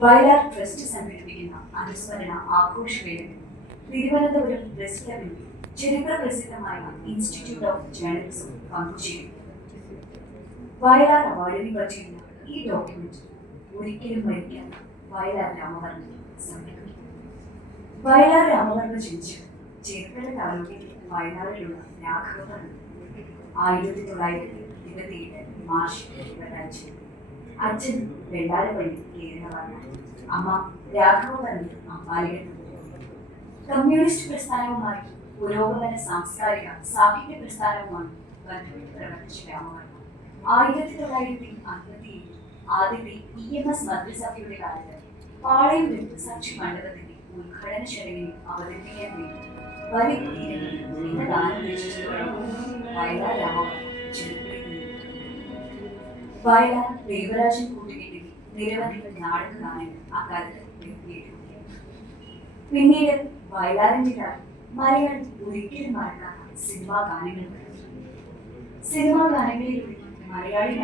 Vayalar trust സംഘടിപ്പിക്കുന്ന അനുസ്മരണ ആഘോഷവേദന Thiruvananthapuram press ക്ലബിൽ ചരിത്ര പ്രസിദ്ധമായ ഇൻസ്റ്റിറ്റ്യൂട്ട് ഓഫ് ജേർണലിസം പങ്കുചേരും. വയലാർ അവാർഡിനെ പറ്റിയുള്ള ഈ ഡോക്യുമെന്റ് ഒരിക്കലും മരിക്കാൻ വയലാർ രാമവർമ്മ വയലാർ രാമവർമ്മ ജനിച്ചു ചേർത്തല താലൂക്കിൽ വയനാടിലുള്ള രാഘവർമ്മ ആയിരത്തി തൊള്ളായിരത്തി ഇരുപത്തിയേഴ് മാർച്ച് ഇരുപത്തഞ്ച് അച്ഛൻ വെള്ളാരപ്പള്ളി കേരളവാണ് അമ്മ രാഘവപുരം അമ്പാലിക കമ്മ്യൂണിസ്റ്റ് പ്രസ്ഥാനവുമായി പുരോഗമന സാംസ്കാരിക സാഹിത്യ പ്രസ്ഥാനവുമായി ബന്ധപ്പെട്ട് പ്രവർത്തിച്ച രാമവർമ്മ ആയിരത്തി തൊള്ളായിരത്തി അൻപത്തി ഏഴിൽ ആദ്യത്തെ ഇ എം എസ് മന്ത്രിസഭയുടെ കാലത്ത് പാളയം രക്തസാക്ഷി മണ്ഡലത്തിന്റെ ഉദ്ഘാടന ചടങ്ങിൽ അവതരിപ്പിക്കാൻ വേണ്ടി വലിയ രാമവർമ്മ വയലാർ ദേവരാജൻ കൂട്ടുകെട്ടിൽ നിരവധി നാടകങ്ങളാണ് അക്കാലത്ത് പിന്നീട് വയലാറിന്റെ കാലം മലയാളം ഒരിക്കലും മറക്കാത്ത സിനിമാ ഗാനങ്ങൾ. സിനിമാ ഗാനങ്ങളിലൂടെ മലയാളി